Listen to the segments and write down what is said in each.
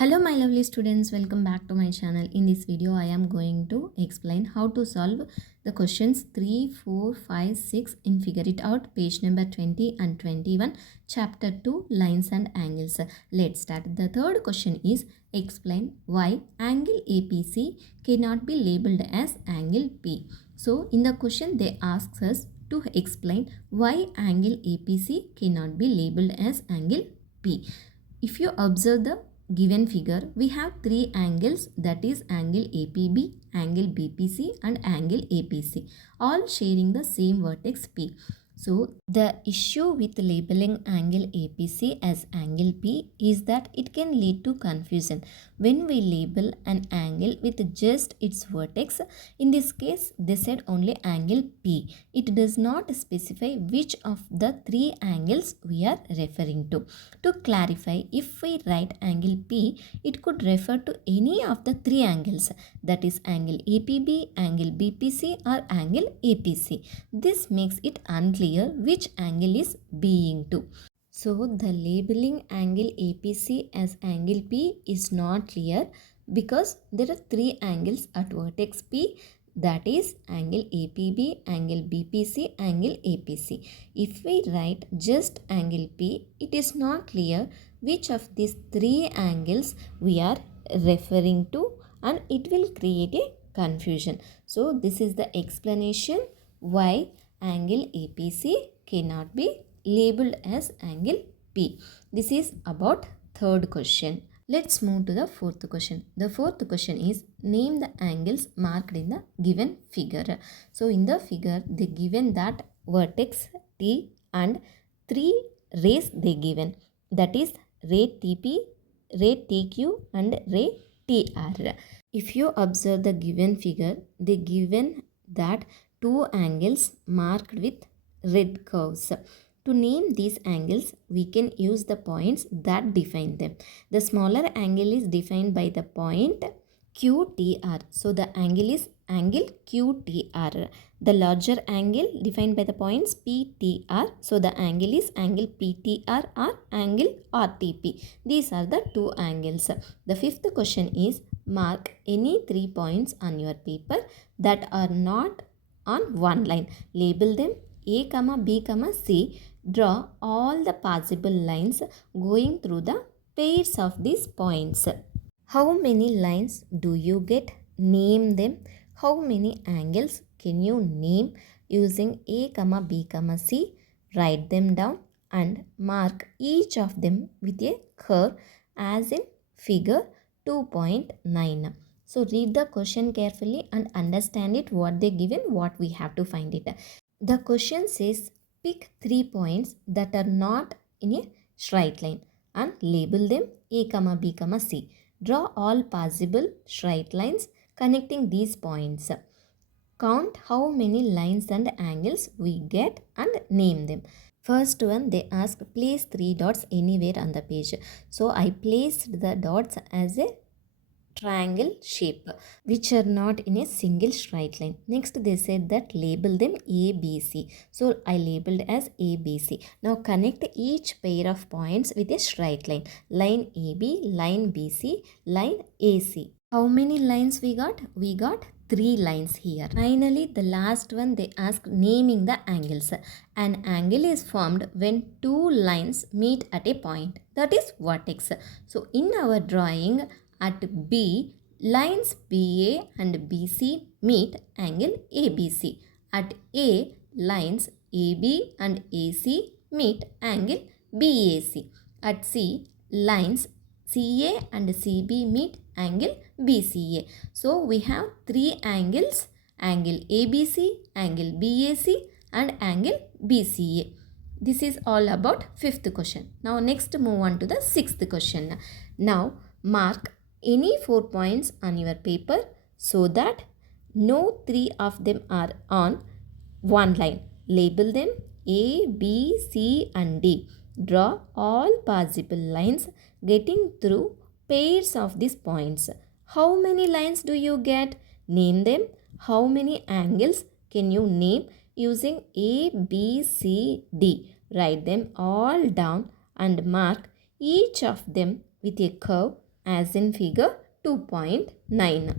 Hello my lovely students, welcome back to my channel. In this video I am going to explain how to solve the questions 3, 4, 5, 6 in Figure It Out, page number 20 and 21, chapter 2, lines and angles. Let's start. The third question is explain why angle APC cannot be labeled as angle P. So in the question they ask us to explain why angle APC cannot be labeled as angle P. If you observe the given figure, we have three angles, that is angle APB, angle BPC and angle APC, all sharing the same vertex P. So the issue with labeling angle APC as angle P is that it can lead to confusion when we label an angle with just its vertex. In this case they said only angle P. It does not specify which of the three angles we are referring to. To clarify, if we write angle P, it could refer to any of the three angles, that is angle APB, angle BPC or angle APC. This makes it unclear which angle is being to. So the labeling angle APC as angle P is not clear because there are three angles at vertex P, that is angle APB, angle BPC, angle APC. If we write just angle P, it is not clear which of these three angles we are referring to and it will create a confusion. So this is the explanation why angle APC cannot be labeled as angle P. This is about third question. Let's move to the fourth question. The fourth question is name the angles marked in the given figure. So in the figure they given that vertex T and three rays they given, that is ray TP, ray TQ and ray TR. If you observe the given figure, they given that two angles marked with red curves. To name these angles, we can use the points that define them. The smaller angle is defined by the point QTR. So the angle is angle QTR. The larger angle defined by the points PTR. So the angle is angle PTR or angle RTP. These are the two angles. The fifth question is mark any 3 points on your paper that are not on one line. Label them A, B, C. Draw all the possible lines going through the pairs of these points. How many lines do you get? Name them. How many angles can you name using A, B, C? Write them down and mark each of them with a curve as in figure 2.9. So read the question carefully and understand it, what they given, what we have to find it. The question says pick 3 points that are not in a straight line and label them A, B, C. Draw all possible straight lines connecting these points. Count how many lines and angles we get and name them. First one, they ask place 3 dots anywhere on the page. So I placed the dots as a triangle shape which are not in a single straight line. Next they said that label them A, B, C. So I labeled as A, B, C. Now connect each pair of points with a straight line. Line AB, line BC, line AC. How many lines we got? We got 3 lines here. Finally the last one, they ask naming the angles. An angle is formed when two lines meet at a point, that is vertex. So in our drawing, at B, lines BA and BC meet angle ABC. At A, lines AB and AC meet angle BAC. At C, lines CA and CB meet angle BCA. So we have three angles, angle ABC, angle BAC and angle BCA. This is all about fifth question. Now next move on to the sixth question. Now mark any 4 points on your paper so that no 3 of them are on one line. Label them A, B, C and D. Draw all possible lines getting through pairs of these points. How many lines do you get? Name them. How many angles can you name using A, B, C, D? Write them all down and mark each of them with a curve as in figure 2.9.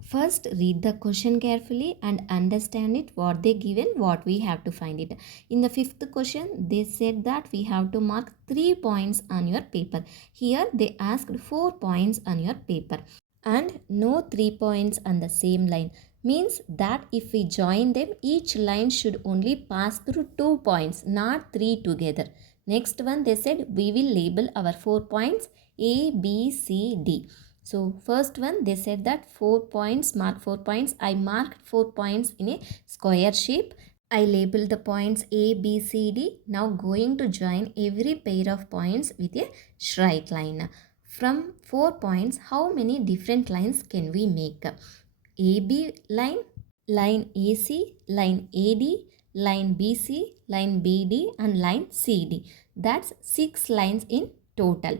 First, read the question carefully and understand it, what they given, what we have to find it. In the fifth question, they said that we have to mark 3 points on your paper. Here, they asked 4 points on your paper. And no 3 points on the same line. Means that if we join them, each line should only pass through 2 points, not 3 together. Next one, they said we will label our 4 points A, B, C, D. So first one, they said that 4 points, mark 4 points. I marked 4 points in a square shape. I labeled the points A, B, C, D. Now going to join every pair of points with a straight line. From 4 points, how many different lines can we make? AB line, line AC, line AD, line BC, line BD and line CD. That's 6 lines in total.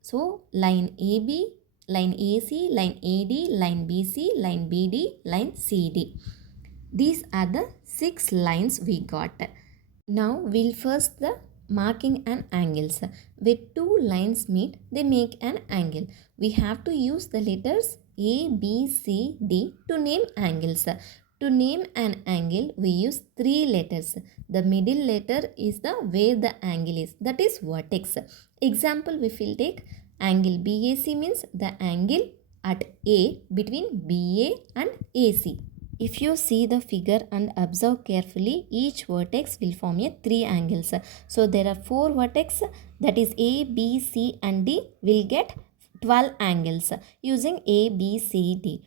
So line AB, line AC, line AD, line BC, line BD, line CD. These are the 6 lines we got. Now we'll first the marking an angles. Where 2 lines meet, they make an angle. We have to use the letters A, B, C, D to name angles. To name an angle, we use 3 letters. The middle letter is the where the angle is, that is vertex. Example, we will take angle BAC means the angle at A between BA and AC. If you see the figure and observe carefully, each vertex will form a 3 angles. So there are 4 vertex, that is A, B, C and D will get 12 angles using A, B, C, D.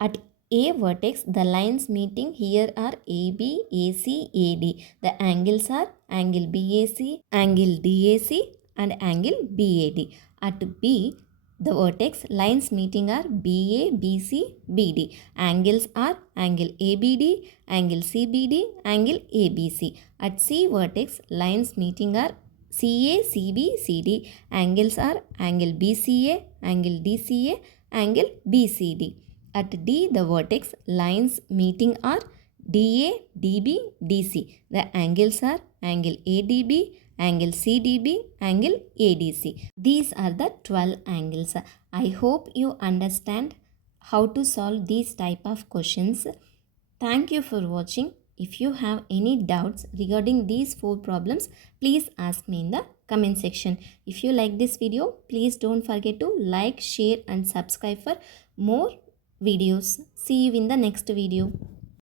At A vertex, the lines meeting here are AB, AC, AD. The angles are angle BAC, angle DAC and angle BAD. At B, the vertex lines meeting are BA, BC, BD. Angles are angle ABD, angle CBD, angle ABC. At C vertex, lines meeting are CA, CB, CD. Angles are angle BCA, angle DCA, angle BCD. At D, the vertex lines meeting are DA, DB, DC. The angles are angle ADB, angle CDB, angle ADC. These are the 12 angles. I hope you understand how to solve these type of questions. Thank you for watching. If you have any doubts regarding these 4 problems, please ask me in the comment section. If you like this video, please don't forget to like, share and subscribe for more videos. See you in the next video.